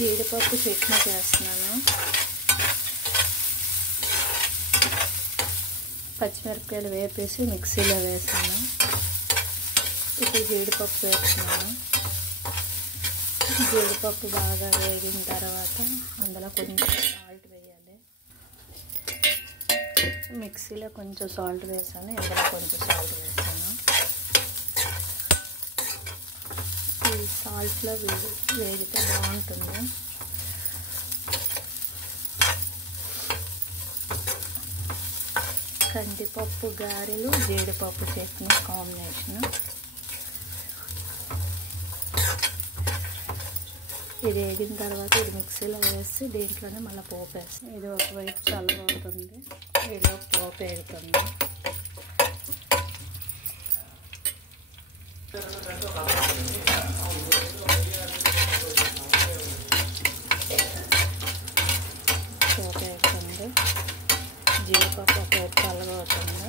జీడిపప్పు చట్నీ చేస్తున్నాను. పచ్చిమిరపకాయలు వేపేసి మిక్సీలో వేసాను. ఇప్పుడు జీడిపప్పు వేస్తున్నాను. జీడిపప్పు బాగా వేగిన తర్వాత అందులో కొంచెం సాల్ట్ వేయాలి. మిక్సీలో కొంచెం సాల్ట్ వేసాను, ఇందులో కొంచెం సాల్ట్ వేసాను. ఈ సాల్ట్లో వేగితే బాగుంటుంది. కందిపప్పు గారెలు జీడిపప్పు చట్నీ కాంబినేషన్. ఇది వేగిన తర్వాత ఇది మిక్సీలో వేసి దీంట్లోనే మళ్ళీ పోపు వేసి ఇది ఒకవైపు చల్లబడుతుంది, ఇలా పోపు వేగుతుంది. పోపు వేగుతుంది, జీడిపప్పు ఒకవైపు చల్లబడుతుంది.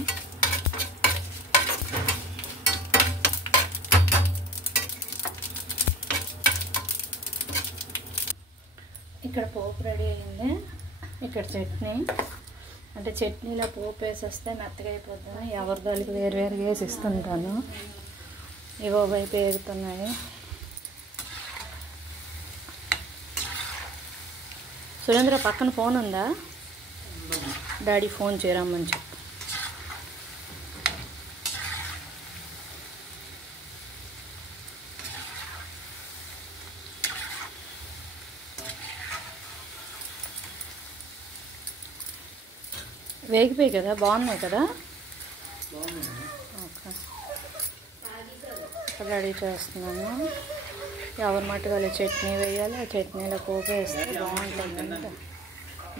ఇక్కడ పోపు రెడీ అయింది. ఇక్కడ చట్నీ, అంటే చట్నీలో పోపు వేసేస్తే మెత్తగా అయిపోతుంది. ఎవరి దానికి వేరువేరుగా వేసి ఇస్తుంటాను. ఇవో వైపు వేగుతున్నాయి. సురేంద్ర పక్కన ఫోన్ ఉందా? డాడీ ఫోన్ చేయరమ్మని చెప్పు. వేగిపోయి కదా, బాగున్నాయి కదా. ఓకే, రెడీ చేస్తున్నాను. ఎవరి మట్టుగా చట్నీ వేయాలి. ఆ చట్నీలో పోపు వేస్తే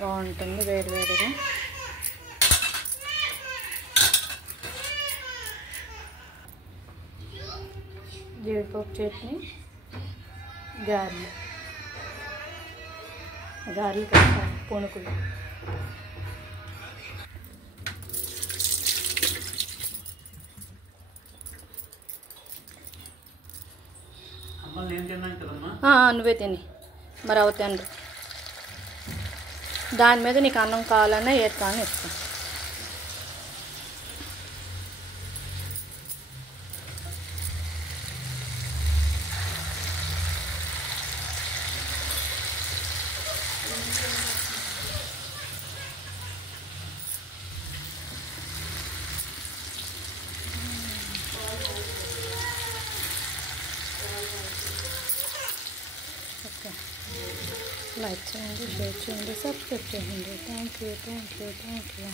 బాగుంటుంది వేడివేడిగా. జీడిపప్పు చట్నీ, గారెలు పునుకులు. నువ్వే తిని మరి అవుతాను. దాని మీద నీకు అన్నం కావాలన్నా ఏది కావాలని ఇస్తాను. లైక్ చేయండి, షేర్ చేయండి, సబ్స్క్రైబ్ చేయండి. Thank you.